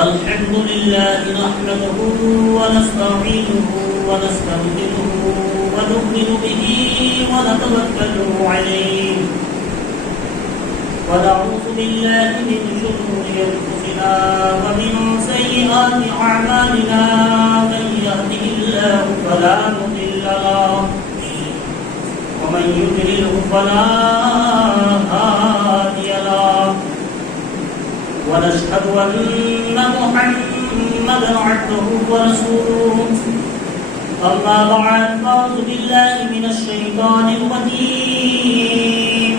الحمد لله نحمده ونستعينه ونستغفره ونؤمن به ونتوكل عليه ونعوذ بالله من شرور أنفسنا ومن سيئات أعمالنا من يهده الله فلا مضل له ومن يضلله فلا هادي له ونشهد أن محمدا عبده ورسوله أما بعد فأعوذ بالله من الشيطان الرجيم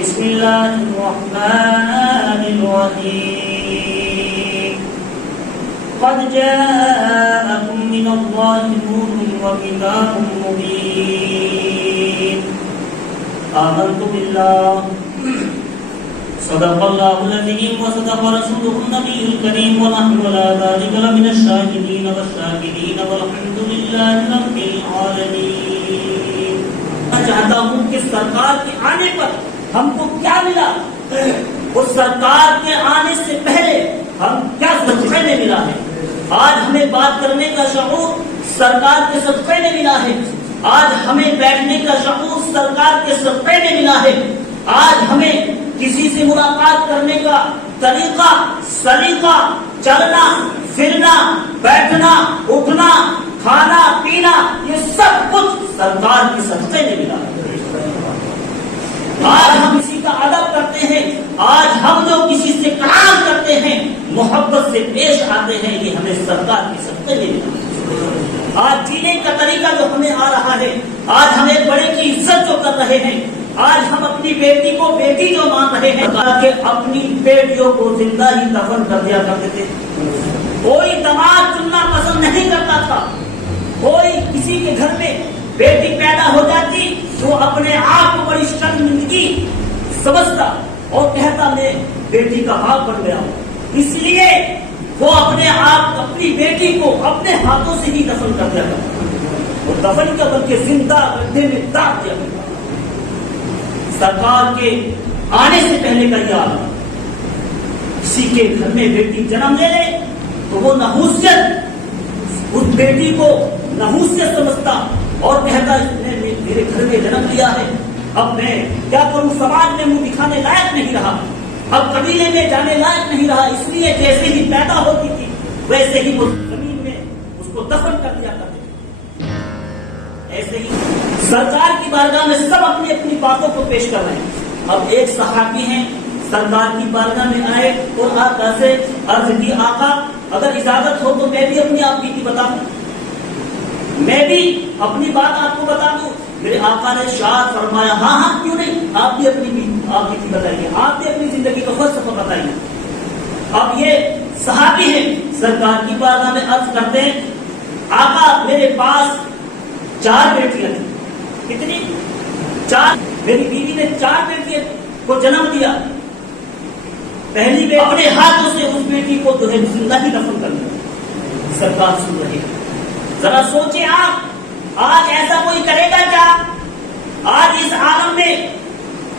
بسم الله الرحمن الرحيم قد جاءكم من الله نور وكتاب مبين آمنت بالله صدق الله العظيم وصدق رسوله النبي الكريم ونحن على ذلك لمن الشاهدين والشاكرين والحمد لله رب العالمين. میں چاہتا ہوں کہ سرکار کے آنے پر ہم کو کیا ملا، اس سرکار کے آنے سے پہلے ہم کیا صدقے میں ملا ہے. آج ہمیں بات کرنے کا شعور سرکار کے صدقے میں ملا ہے. آج ہمیں بیٹھنے کا شعور سرکار کے صدقے میں ملا ہے. آج ہمیں کسی سے ملاقات کرنے کا طریقہ سلیقہ، چلنا پھرنا، بیٹھنا اٹھنا، کھانا پینا، یہ سب کچھ سرکار کے صدقے میں ملا ہے. آج ہم کسی کا ادب کرتے ہیں، آج ہم جو کسی سے کلام کرتے ہیں، محبت سے پیش آتے ہیں، یہ ہمیں سرکار کے صدقے میں ملا. آج جینے کا طریقہ جو ہمیں آ رہا ہے، آج ہم ایک بڑے کی عزت جو کر رہے ہیں، آج ہم اپنی بیٹی کو بیٹی جو مان رہے ہیں، کہ اپنی بیٹیوں کو زندہ ہی دفن کر دیا کرتے تھے. کوئی داماد چننا پسند نہیں کرتا تھا. کوئی کسی کے گھر میں بیٹی پیدا ہو جاتی تو اپنے آپ کو بڑی شرمندگی سمجھتا اور کہتا میں بیٹی کا باپ بن گیا ہوں. اس لیے وہ اپنے آپ اپنی بیٹی کو اپنے ہاتھوں سے ہی دفن کر دیا کرتا. وہ دفن کا بلکہ زندہ گڈھے میں داغ دیا کرتا. سرکار کے آنے سے پہلے کا یاد، کسی کے گھر میں بیٹی جنم لے لے تو وہ نحوست اس بیٹی کو نحوست سمجھتا اور کہتا اس نے میرے گھر میں جنم لیا ہے، اب میں کیا کروں، سماج میں منہ دکھانے لائق نہیں رہا، اب قبیلے میں جانے لائق نہیں رہا. اس لیے جیسے ہی پیدا ہوتی تھی ویسے ہی وہ زمین میں اس کو دفن کر دیا کرتے. ایسے ہی سرکار کی بارگاہ میں سب اپنی اپنی باتوں کو پیش کر رہے ہیں. اب ایک صحابی ہیں سرکار کی بارگاہ میں آئے اور آقا سے عرض کی، آقا اگر اجازت ہو تو میں بھی اپنی آپ کی بتا دوں، میں بھی اپنی بات آپ کو بتا دوں. میرے آقا نے ارشاد فرمایا ہاں ہاں کیوں نہیں، آپ بھی اپنی آپ کی بتائیے، آپ بھی اپنی زندگی کا فلسفہ بتائیے. اب یہ صحابی ہیں سرکار کی بارگاہ میں عرض کرتے ہیں، آقا میرے پاس 4 بیٹیاں تھیں. کتنی؟ 4. میری بیوی نے 4 بیٹیاں کو جنم دیا. پہلی بیٹی اپنے ہاتھوں سے اس بیٹی کو جو ہے زندہ ہی دفن کر دیا. سرکار سن رہے ہیں. ذرا سوچیں آپ، آج ایسا کوئی کرے گا کیا؟ آج اس عالم میں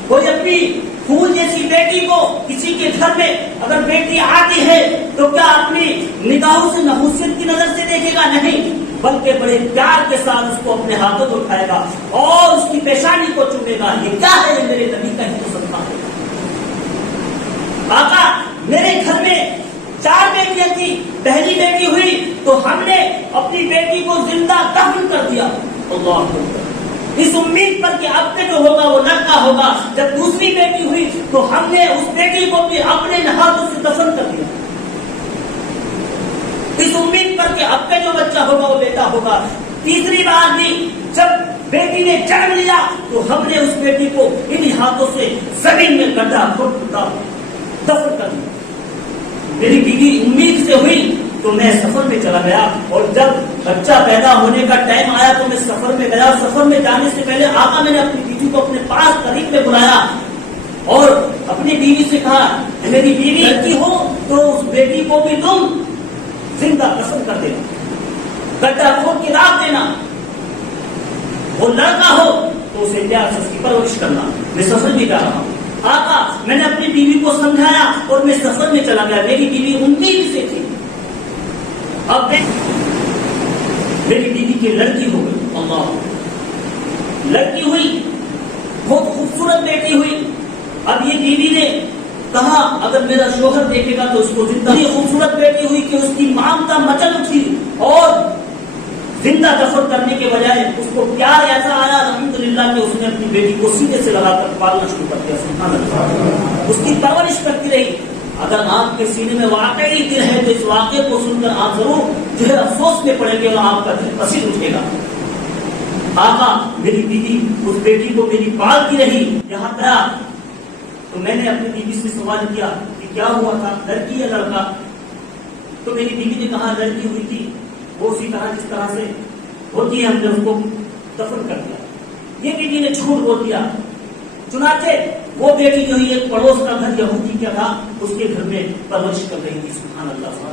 کوئی اپنی پھول جیسی بیٹی کو کسی کے گھر میں اگر بیٹی آتی ہے تو کیا اپنی نگاہوں سے نحوست کی نظر سے دیکھے گا؟ نہیں، بلکہ بڑے پیار کے ساتھ اس کو اپنے ہاتھوں کو اٹھائے گا اور اس کی پیشانی کو چومے گا. یہ کیا ہے؟ یہ میرے نبی کا ہی تو صدقہ ہے. آقا میرے گھر میں 4 بیٹیاں تھی، پہلی بیٹی ہوئی تو ہم نے اپنی بیٹی کو زندہ دفن کر دیا. اللہ اکبر. اس امید پر کہ اب تک جو ہوگا وہ لڑکا ہوگا. جب دوسری بیٹی ہوئی تو ہم نے اس بیٹی کو بھی اپنے ہاتھوں سے دفن کر دیا، اس امید پر کہ اب تک جو بچہ ہوگا وہ بیٹا ہوگا. تیسری بار بھی جب بیٹی نے جنم لیا تو ہم نے اس بیٹی کو انہی ہاتھوں سے زمین میں گڈھا کھود دفن کر دیا. میری بیوی امید سے ہوئی تو میں سفر میں چلا گیا، اور جب بچہ پیدا ہونے کا ٹائم آیا تو میں سفر میں گیا. سفر میں جانے سے پہلے آقا میں نے اپنی بیوی کو اپنے پاس قریب میں بلایا اور اپنی بیوی سے کہا میری بیوی لڑکی ہو تو اس بیٹی کو بھی تم زندہ دفن کر دینا، گڈھا کھود کے رکھ دینا. وہ لڑکا ہو تو اسے پیار سے اس کی پرورش کرنا. میں سفر بھی جا رہا ہوں، آقا میں نے اپنی بیوی کو سمجھایا اور میں سفر میں چلا گیا. میری بیوی امید سے تھی. اب میری بیوی کی لڑکی ہو گئی. اللہ لڑکی ہوئی, بہت خوبصورت بیٹی ہوئی. اب یہ بیوی نے کہا اگر میرا شوہر دیکھے گا تو اس کو زندہ. یہ خوبصورت بیٹی ہوئی کہ اس کی مامتا مچل اٹھی اور زندہ دفن کرنے کے بجائے اس کو پیار ایسا آیا الحمدللہ کہ اس نے اپنی بیٹی کو سینے سے لگا کر پالنا شروع کر دیا. سبحان اللہ, اس کی پرورش کرتی رہی. اگر آپ کے سینے میں واقعی دل ہے تو اس واقعے کو سن کر آپ ضرور جو ہے افسوس میں پڑیں گے اور آپ کا دل پسند اٹھے گا. آقا میری بیوی اس بیٹی کو میری پالتی رہی. یہاں گیا تو میں نے اپنی بیوی سے سوال کیا کہ کیا ہوا تھا, لڑکی یا لڑکا؟ تو میری بیوی نے کہا لڑکی ہوئی تھی, وہ اسی طرح جس طرح سے ہوتی ہے ہم نے اس کو دفن کر دیا. یہ بیوی نے جھوٹ بول دیا. چنانچہ وہ بیٹی جو ایک پڑوس کا گھر یہودی کا تھا اس کے گھر میں پرورش کر رہی تھی. سبحان اللہ.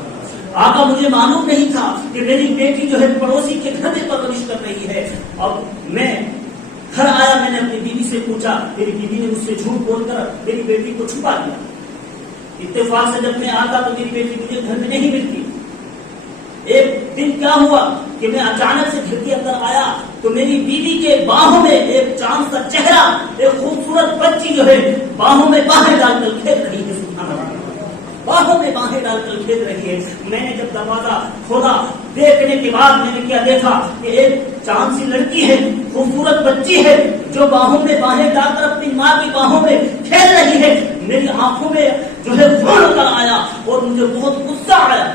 آقا مجھے معلوم نہیں تھا کہ میری بیٹی جو ہے پڑوسی کے گھر میں پرورش کر رہی ہے. اب میں گھر آیا, میں نے اپنی بیوی سے پوچھا, میری بیوی نے مجھ سے جھوٹ بول کر میری بیٹی کو چھپا دیا. اتفاق سے جب میں آتا تو میری بیٹی مجھے گھر میں نہیں ملتی. ایک دن کیا ہوا کہ میں اچانک سے گھر کے اندر آیا تو میری بیوی کے باہوں میں ایک چاند سا چہرہ, ایک خوبصورت بچی جو ہے باہوں میں باہیں ڈال کر کھیل رہی ہے. سبحان اللہ, باہوں میں باہیں ڈال کر کھیل رہی ہے. میں نے جب دروازہ کھولا دیکھنے کے بعد میں نے کیا دیکھا کہ ایک چاند سی لڑکی ہے, خوبصورت بچی ہے جو باہوں میں باہیں ڈال کر اپنی ماں کی باہوں میں کھیل رہی ہے. میری آنکھوں میں جو ہے خون کر آیا اور مجھے بہت غصہ آیا.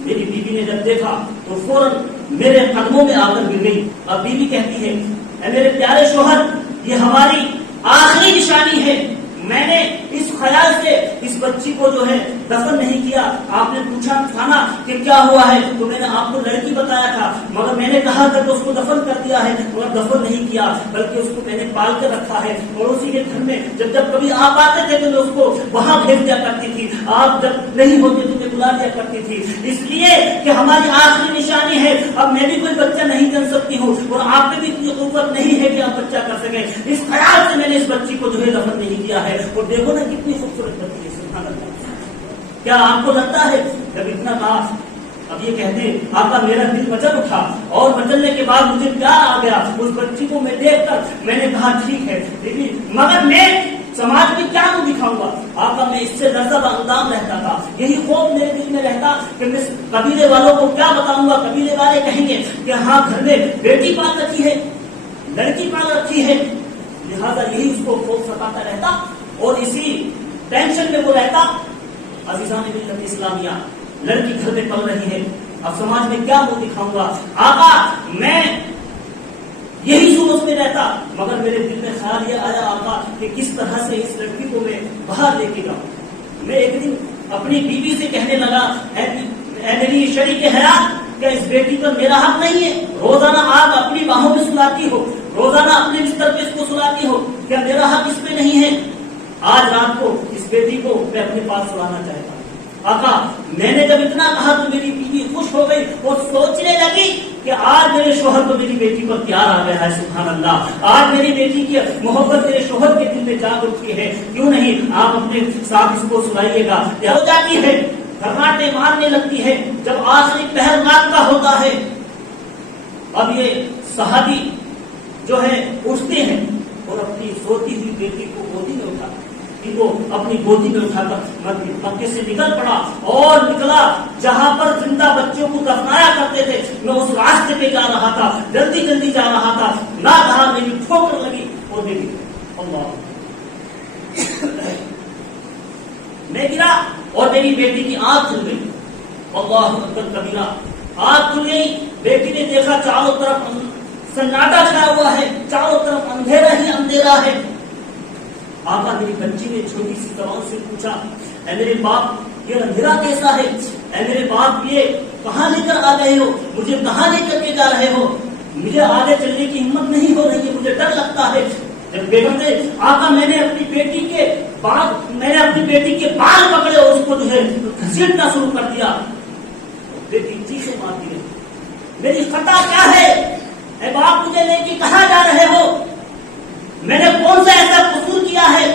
میری بیوی نے جب دیکھا تو فوراً میرے قدموں میں آ کر گر گئی. اب بیوی کہتی ہے اے میرے پیارے شوہر, یہ ہماری آخری نشانی ہے. میں نے اس خیال سے اس بچی کو جو ہے دفن نہیں کیا. آپ نے پوچھا تھا نا کہ کیا ہوا ہے, تو میں نے آپ کو لڑکی بتایا تھا, مگر میں نے کہا تھا کہ اس کو دفن کر دیا ہے, مگر دفن نہیں کیا بلکہ اس کو میں نے پال کر رکھا ہے. پڑوسی کے گھر میں جب کبھی آپ آتے تھے تو میں اس کو وہاں بھیج دیا کرتی تھی, آپ جب نہیں ہوتے تو میں بلا دیا کرتی تھی, اس لیے کہ ہماری آخری نشانی ہے. اب میں بھی کوئی بچہ نہیں جن سکتی ہوں اور آپ میں بھی اتنی قوت نہیں ہے کہ آپ بچہ کر سکیں. اس خیال سے میں نے اس بچی کو جو ہے دفن نہیں کیا ہے. اور دیکھو نا کتنی خوبصورت بچی ہے. سبحان اللہ. کیا آپ کو لگتا ہے جب اتنا کہا, اب یہ کہتے آقا میرا دل مچل اٹھا اور مچلنے کے بعد مجھے پیار آ گیا اس بچی کو میں دیکھ کر. میں نے کہا ٹھیک ہے مگر میں سماج میں کیا نہ دکھاؤں گا. آقا میں اس سے لرزہ اندام رہتا تھا, یہی خوف میرے دل میں رہتا کہ میں قبیلے والوں کو کیا بتاؤں گا. قبیلے والے کہیں گے کہ ہاں گھر میں بیٹی پال رکھی ہے, لڑکی پال رکھی ہے, لہذا یہی اس کو خوف ستاتا رہتا اور اسی ٹینشن میں وہ رہتا. عزیزان ملت اسلامیہ, لڑکی گھر میں پل رہی ہے, اب سماج میں کیا منہ دکھاؤں گا. آقا میں یہی سوچ میں رہتا, مگر میرے دل میں خیال یہ آیا آقا کہ کس طرح سے اس لڑکی کو میں باہر لے کے جاؤں. میں ایک دن اپنی بیوی سے کہنے لگا اے میری شریک حیات, کیا اس بیٹی پر میرا حق نہیں ہے؟ روزانہ آپ اپنی باہوں میں سلاتی ہو, روزانہ اپنے بستر پہ اس کو سلاتی ہو, کیا میرا حق اس پہ نہیں ہے؟ آج رات کو اس بیٹی کو میں اپنے پاس سلانا چاہتا ہوں. آقا میں نے جب اتنا کہا تو میری بیوی خوش ہو گئی اور سوچنے لگی کہ آج میرے شوہر کو میری بیٹی پر پیار آ گیا ہے. سبحان اللہ, آج میری بیٹی کی محبت میرے شوہر کے دل میں جاگ اٹھی ہے. کیوں نہیں آپ اپنے ساتھ اس کو سلائیے گا. ہو جاتی ہے, گھراٹے مارنے لگتی ہے جب آخری پہر رات کا ہوتا ہے. اب یہ صحابی جو ہے اٹھتے ہیں اور اپنی سوتی ہوئی بیٹی کو گودی میں اٹھا کو اپنی گودی میں اٹھا کر مکے سے نکل پڑا اور نکلا جہاں پر زندہ بچوں کو دفنایا کرتے تھے. میں اس راستے پہ جا رہا تھا, جلدی جلدی جا رہا تھا, نہ کہا میری ٹھوکر لگی اور میں گرا اور میری بیٹی کی آنکھ کھل گئی. اللہ اکبر کبیرہ, آنکھ کھل گئی. بیٹی نے دیکھا چاروں طرف سناٹا چھایا ہوا ہے, چاروں طرف اندھیرا ہی اندھیرا ہے. آقا میری بچی نے چھوٹی سی زبان سے پوچھا اے میرے باپ یہ اندھیرا کیسا ہے؟ اے میرے باپ یہ کہاں لے کر آ گئے ہو, مجھے کہاں لے کر کے جا رہے ہو؟ مجھے آگے چلنے کی ہمت نہیں ہو رہی ہے, مجھے ڈر لگتا ہے. جب بیگم نے آقا میں نے اپنی بیٹی کے بال پکڑے اور اس کو جو ہے گھسیٹنا شروع کر دیا. بیٹی چیخیں مارتی رہی, میری خطا کیا ہے؟ اے باپ مجھے لے کے کہاں جا رہے ہو؟ میں نے کون سا ایسا قصور کیا ہے؟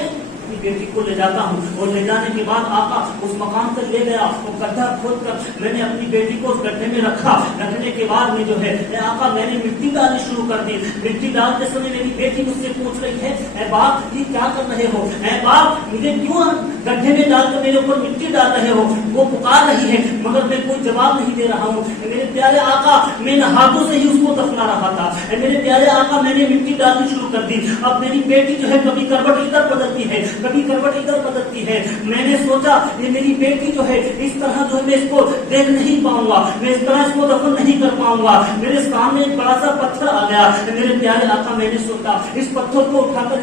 اپنی بیٹی کو لے جاتا ہوں، اور لے جانے کے بعد آقا اس مقام تک لے گیا، وہ گڈھا کھود کر میں نے اپنی بیٹی کو اس گڈھے میں رکھا، رکھنے کے بعد میں جو ہے اے آقا میں نے مٹی ڈالنی شروع کر دی۔ مٹی ڈالتے سمے میری بیٹی مجھ سے پوچھ رہی ہے اے باپ یہ کیا کر رہے ہو، اے باپ مجھے کیوں گڈھے میں ڈال کر میرے اوپر مٹی ڈال رہے ہو؟ وہ پکار رہی ہے مگر میں کوئی جواب نہیں دے رہا ہوں۔ میرے پیارے آقا میں نے ہاتھوں سے ہی اس کو دفنا رہا تھا، میرے پیارے آقا میں نے مٹی ڈالنی شروع کر دی۔ اب میری بیٹی جو ہے کبھی کروٹ ادھر بدلتی ہے، کبھی کروٹ ادھر بدلتی ہے۔ میں نے سوچا یہ میری بیٹی جو ہے اس طرح جو ہے میں اس کو دیکھ نہیں پاؤں گا، میں اس طرح اس کو دفن نہیں کر پاؤں گا۔ میرے سامنے ایک بڑا سا پتھر آ گیا، میرے پیارے آقا میں نے سوچا اس پتھر کو اٹھا کر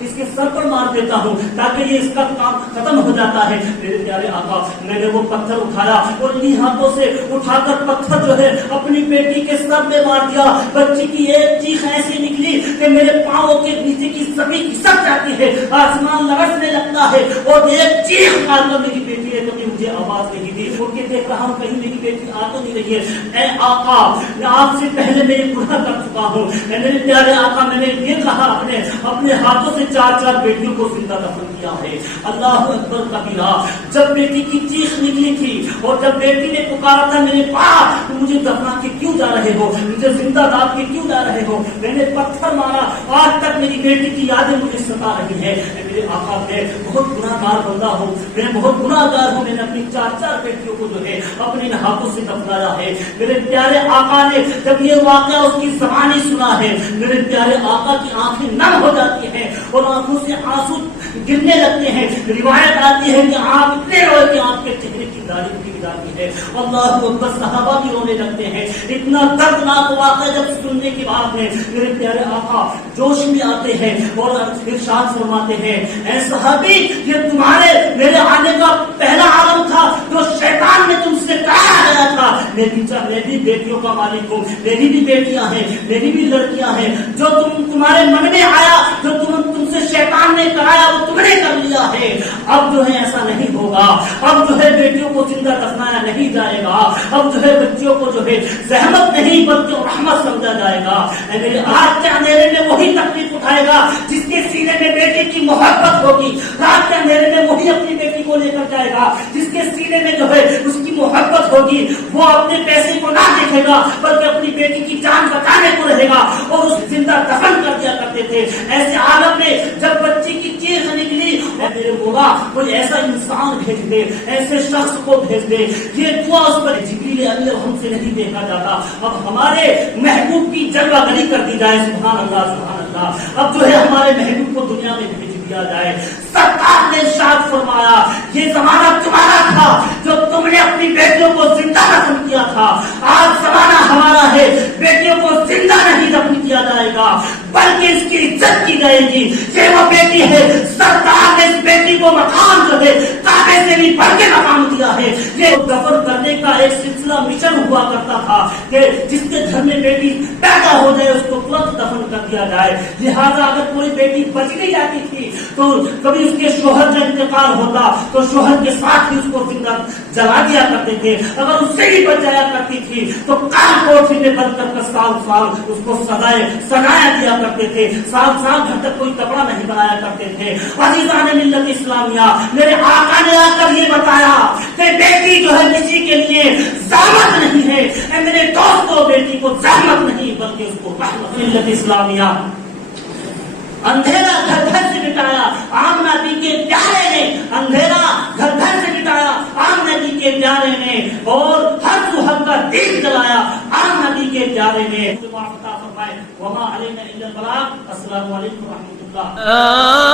اس کے سر پر مار دیتا ہوں تاکہ یہ اس کا کام ختم ہو جاتا ہے۔ میرے پیارے آقا میں نے وہ پتھر اٹھایا اور انہیں ہاتھوں سے اٹھا کر پتھر جو ہے اپنی بیٹی کے سر میں مار دیا۔ بچی کی ایک چیخ ایسی نکلی کہ میرے پاؤں کے نیچے کی زمین کھسک جاتی ہے، آسمان لرزنے لگتا ہے، اور ایک چیخ مار کر میری بیٹی نے کبھی مجھے آواز نہیں دی۔ اٹھ کے دیکھ رہا ہوں کہیں میری بیٹی آ تو نہیں رہی ہے۔ اے آقا میں آپ سے پہلے میں یہ گناہ کر چکا ہوں، میرے پیارے آقا میں نے یہ کہا اپنے ہاتھوں سے 4 بیٹیوں کو زندہ دفن کیا ہے۔ اللہ اکبر کبیرہ۔ جب بیٹی کی چیخ نکلی تھی اور جب بیٹی نے پکارا تھا میرے باپ مجھے دفنا کے کیوں جا رہے ہو، مجھے زندہ داب کے کیوں جا رہے ہو، میں نے پتھر مارا، آج تک میری بیٹی کی یادیں مجھے ستا رہی ہے۔ میرے آقا میں بہت گناہ گار بندہ ہوں، میں بہت گناہ گار ہوں، میں نے اپنی 4 بیٹیوں کو جو ہے اپنے ہاتھوں سے دفنایا ہے۔ میرے پیارے آقا نے جب یہ واقعہ اس کی زبانی سنا ہے، میرے پیارے آقا کی آنکھیں نم ہو جاتی ہیں اور آنکھوں سے آنسو گرنے لگتے ہیں۔ روایت آتی ہے کہ آپ اتنے روئے کہ آپ کے چہرے کی داڑھی بھی جاتی ہے۔ اللہ اکبر، صحابہ بھی رونے لگتے ہیں۔ اتنا دردناک واقعہ جب سننے کے بعد میں میرے پیارے آقا جوش میں آتے ہیں اور ارشاد فرماتے ہیں اے صحابی یہ تمہارے میرے آنے کا پہلا عالم تھا جو شیطان نے تم سے کہا گیا تھا۔ میں بھی بیٹیوں کا مالک ہوں، میری بھی بیٹیاں ہیں، میری بھی لڑکیاں ہیں، جو تمہارے من میں آیا جو تم سے شیطان نے کرایا وہ تم نے کر لیا ہے۔ اب جو ہے ایسا نہیں ہوگا، اب جو ہے بیٹیوں کو زندہ دفنایا نہیں جائے گا، اب جو ہے بچیوں کو جو ہے زحمت نہیں بلکہ رحمت سمجھا جائے گا۔ میرے آج کے اندھیرے میں وہی تکلیف اٹھائے گا جس کے سینے میں بیٹی کی محبت ہوگی، رات کے اندھیرے میں وہی اپنی بیٹی کو لے کر جائے گا جس کے سینے میں جو ہے اس کی محبت ہوگی، وہ اپنے پیسے کو نہ دیکھے گا بلکہ اپنی بیٹی کی جان بچانے کو رہے گا اور اس زندہ دفن کر دیا کرتے تھے۔ ایسے عالم میں جب بچی کی چیخ نکلی میرے مولا کوئی ایسا انسان بھیج دے، ایسے شخص کو بھیج دے، یہ دعا اس پر جبریل امین ہم سے نہیں دیکھا جاتا، اب ہمارے محبوب کی جلوہ گری کر دی جائے۔ سبحان اللہ سبحان اللہ۔ اب جو ہے ہمارے محبوب کو دنیا میں بھیج دیا جائے۔ سرکار نے ارشاد فرمایا یہ زمانہ تمہارا تھا جو تم نے اپنی بیٹیوں کو زندہ دفن کیا تھا، آج زمانہ ہمارا ہے بیٹیوں کو زندہ نہیں دفن کیا جائے گا بلکہ اس کی عزت کی جائے گی۔ یہ وہ بیٹی ہے، سرکار نے اس بیٹی کو مقام جو ہے کعبے سے بھی بڑھ کے مقام دیا ہے۔ یہ دفن کرنے کا ایک سلسلہ مشن ہوا کرتا تھا کہ جس کے گھر میں بیٹی پیدا ہو جائے اس کو ترنت دفن کر دیا جائے۔ لہذا اگر کوئی بیٹی بچ نہیں جاتی تھی تو کبھی اس کے شوہر کا انتقال ہوتا تو شوہر کے ساتھ ہی اس کو زندہ جلا دیا کرتے تھے، اگر اس سے بھی بچ جایا کرتی تھی تو کان کوٹھی میں بند کر 7 اس کو سزایا دیا کرتے تھے، 7 گھر تک کوئی کپڑا نہیں بنایا کرتے تھے۔ عزیزان ملت اسلامیہ میرے آقا نے آ کر یہ بتایا کہ بیٹی جو ہے کسی کے لیے زحمت نہیں ہے، اے میرے دوستوں بیٹی کو زحمت نہیں بلکہ اس کو رحمت۔ ملت اسلامیہ اندھیرا گھر گھر سے مٹایا آمنہ نبی کے پیارے نے، اندھیرا گھر گھر سے مٹایا آمنہ نبی کے پیارے نے، اور ہر سوہگ کا دین جلایا آمنہ نبی کے پیارے نے۔ وما علینا الا البلاغ۔ السلام علیکم ورحمۃ اللہ۔